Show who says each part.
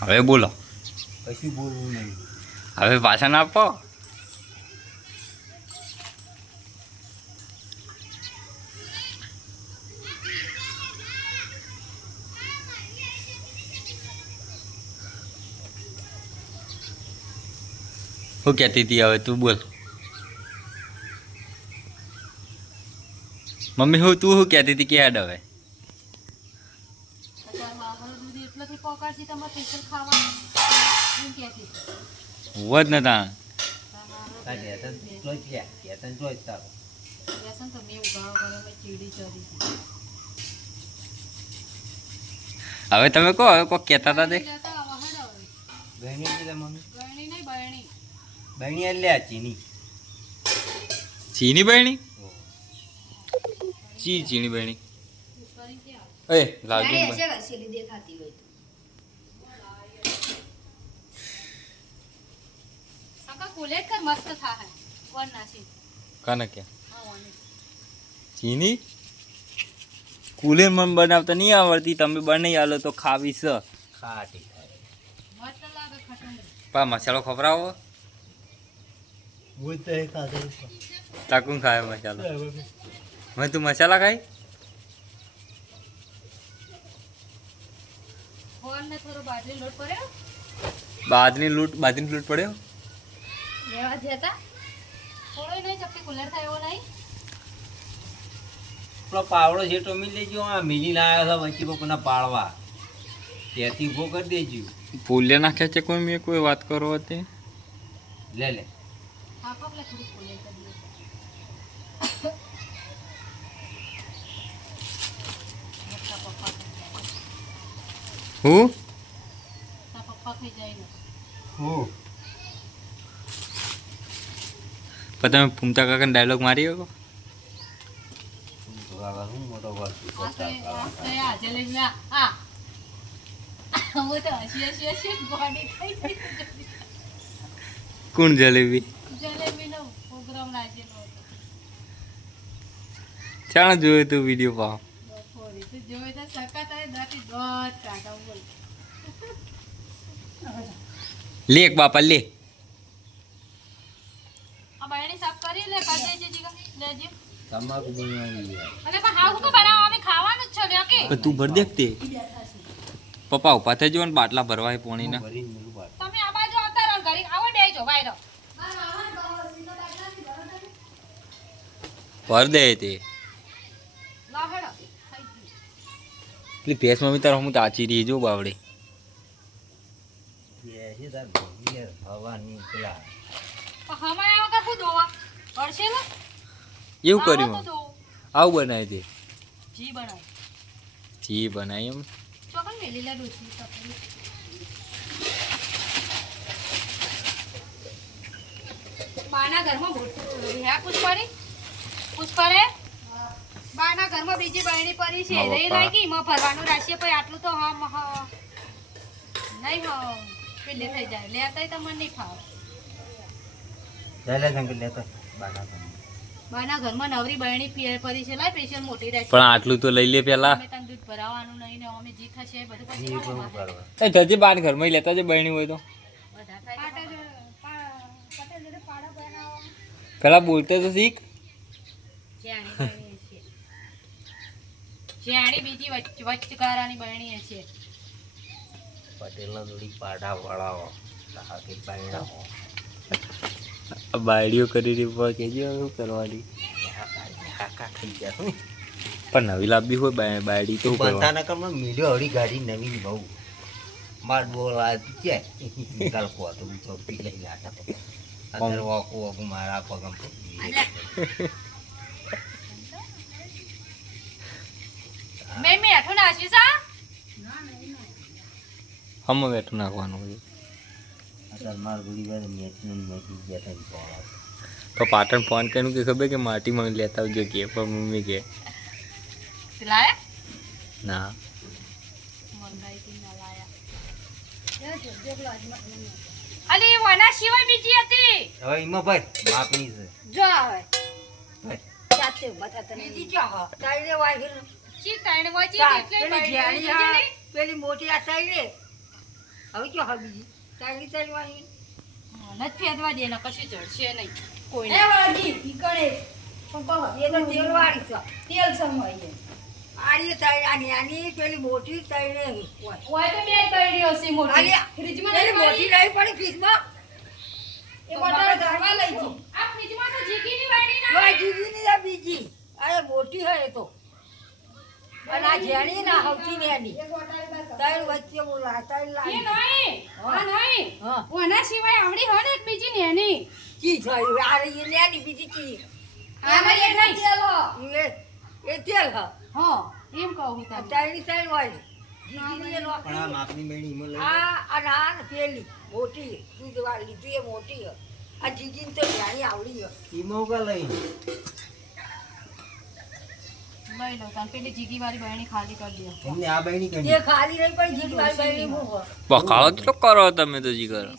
Speaker 1: હવે બોલો.
Speaker 2: કશું બોલવું નહીં.
Speaker 1: હવે ભાષણ આપો. શું કહેતી હતી હવે તું બોલ. મમ્મી હું તું શું કહેતી હતી? કે હેડ હવે
Speaker 3: એટલેથી તમારે સ્પેશિયલ ખાવાનું. એમ કહેતી હોત.
Speaker 1: ને તા.
Speaker 2: ઢેતન જોઈ ગયા ઢેતન જોઈ તારો.
Speaker 3: વ્યસન તો મેં ઉઘાડો કર્યો મેં ચીડી ચડી
Speaker 1: હવે તમે કહો હવે કોઈ કહેતા હતા તે
Speaker 2: બહેણી એટલે મમ્મી?
Speaker 3: બહેણી નહીં બહેણી
Speaker 2: બહેણી એટલે આ ચીની.
Speaker 1: ચીની બહેણી ચી ચીની બહેણી એ
Speaker 4: વસેલી દેખાતી હોય તો
Speaker 3: કે
Speaker 1: ચીની કુલે મન બનાવતા નહીં આવડતી તમે બનાવી આલો તો ખાવીશ
Speaker 2: ખાટી
Speaker 1: પા મસાલો ખવડાવો તાકું ખાય મસાલો હવે તું મસાલા ખાઈ બાદની લૂંટ બાદની લૂંટ પડ્યો
Speaker 3: લેવા જતા થોડો નહીં ચપટી કુલર થાય એવો નહીં.
Speaker 2: પેલો પાવડો જેટલો મિલી લેજો આ મિલી લાવ્યા હતા વચ્ચે કોકના પાળવા ત્યાંથી ઊભો કરી દેજો.
Speaker 1: ફૂલે નાખ્યા છે કોઈ મેં કોઈ વાત કરો હતી?
Speaker 2: લે લે.
Speaker 3: હું પપ્પા થઈ જાય.
Speaker 1: હું
Speaker 3: તારા પપ્પા ખાઈ જાય ને
Speaker 2: હું
Speaker 1: પણ તમે ફૂમતા કાકાને ડાયલોગ મારી શકો? કોણ જલેબી? આ જોયું તું વીડિયો
Speaker 3: તો
Speaker 1: એ બાપા
Speaker 3: જલેબી
Speaker 2: તમાકુ બનાવી યાર
Speaker 3: અને પણ હાવ તો બનાવો અમે ખાવાનું જ છે લ્યો કે.
Speaker 1: તું ભર દેખ તે. પપ્પા ઊભા થઈ જવા ને બાટલા ભરવાય પોણીના.
Speaker 3: તમે આ બાજુ આવતા રહો ઘરે. આવો ડેજો વાયરો.
Speaker 1: ભર દે તે. પેલી ભેંસ મમ્મી તારા હું તાચી રહી જો બાવડે.
Speaker 2: હવાની પેલા.
Speaker 3: હમણાં હમાય વગર શું દોવા. પડશે ને?
Speaker 1: એવું કર્યું આવું બનાવી દે.
Speaker 3: જી બનાવ.
Speaker 1: જી બનાવી એમ.
Speaker 3: બાના ઘરમાં હે પુષ્પારી પુષ્પારે બાના ઘરમાં બીજી બહેણી પડી છે. રહી. લાગી? માં ભરવાનું રાખીએ પછી આટલું તો હમ હ નહીં હ. પેલે થઈ જાય. લેતાય તમને નહીં ફાવે.
Speaker 2: લેતો બાના
Speaker 3: બાના ઘરમાં નવરી બહેણી પડી છે. લાય સ્પેશિયલ મોટી રાખી
Speaker 1: પણ આટલું તો લઈ લે પેલા.
Speaker 3: અમે તને દૂધ ભરાવાનું નહીં ને અમે જી થશે. બધું પછી
Speaker 1: એ જજે બાર ઘરમાં લેતા જે બહેણી હોય તો. પેલા બોલતે તો શીખ.
Speaker 3: જ્યાણી બહેણી છે. જ્યાણી બીજી વચ્ચગારાની બહેણી છે.
Speaker 2: પટેલના જોડી પાડા વળાવો કે બાયણાઓ.
Speaker 1: આ બાયડીઓ કરી રહી પર કેજો શું કરવાની?
Speaker 2: કાકા થઈ ગયા હું
Speaker 1: પણ નવી લાવવી હોય બાય- બાયડી તો
Speaker 2: કમ મિલ્યો હળી ગાડી નવી બહુ. માર બોલ આ છે નિકાલ કો તો ચોપી લઈ જાતા અંદર વાકો વાકો મારા પગમ
Speaker 3: મેં મેઠું નાખ્યું સા?
Speaker 1: હમ બેઠું નાખવાનું હોય. તો પાટણ ફોન કર્યું કે ખબર કે માટીમાં લેતા આવજો કે પણ મમ્મી કે. ના.
Speaker 3: વના સિવાય બીજી હતી.
Speaker 2: હવે ભાઈ છે.
Speaker 4: જો હવે. જાતે તાઈને
Speaker 3: ચી એટલે
Speaker 4: પેલી મોટી આ તાઈને હવે ક્યાં હવે બીજી? તારી તારી
Speaker 3: નથી ફેદવા દે એને કશું જડશે નહીં. કોઈ
Speaker 4: એ વાડી નીકળે એ તો તેલ વાળી છે. તેલ સમાઈ આની તારી આની આની પેલી મોટી તારી હોય.
Speaker 3: તો બે કરી હશે મોટી. ફ્રીજમાં
Speaker 4: પેલી મોટી? નહીં પડી ફ્રીજમાં.
Speaker 3: એ
Speaker 4: તો
Speaker 3: બોટલ ધરવા લઈ
Speaker 4: લઈ
Speaker 3: જી આ ફ્રીજમાં તો જીગીની વાડી ના
Speaker 4: હોય જીવીની આ બીજી. અરે મોટી હોય તો. અને આ ઝેણી ના હવતી ને એની ત્રણ વચ્ચે બોલા ત્રણ
Speaker 3: એ
Speaker 4: લાવી
Speaker 3: નહીં આ નહીં. ઓના સિવાય આવડી હોય ને એક બીજી નેની.
Speaker 4: કી થયું આ લેની બીજી કી.
Speaker 3: આમાં એક નહીં.
Speaker 4: એ એ તેલ હા.
Speaker 3: હા એમ કહું તમને
Speaker 4: ત્રણની ત્રણ હોય. જીવીની એ નો-
Speaker 2: પણ આ માપની લઈ
Speaker 4: આ આ ને પેલી મોટી. દૂધ વાળી લીધી એ મોટી આ જીજીને તો જાણી આવડી
Speaker 2: ઈમો કા લઈ
Speaker 3: લઈ લો તાન પેલી જીગી વાળી બહેણી ખાલી કરી દે
Speaker 2: એમને આ બેડી
Speaker 4: એ ખાલી રહી પણ જીગી વાળી બહેણી મૂકો હોય.
Speaker 1: તો કરો તમે તો જી કરો.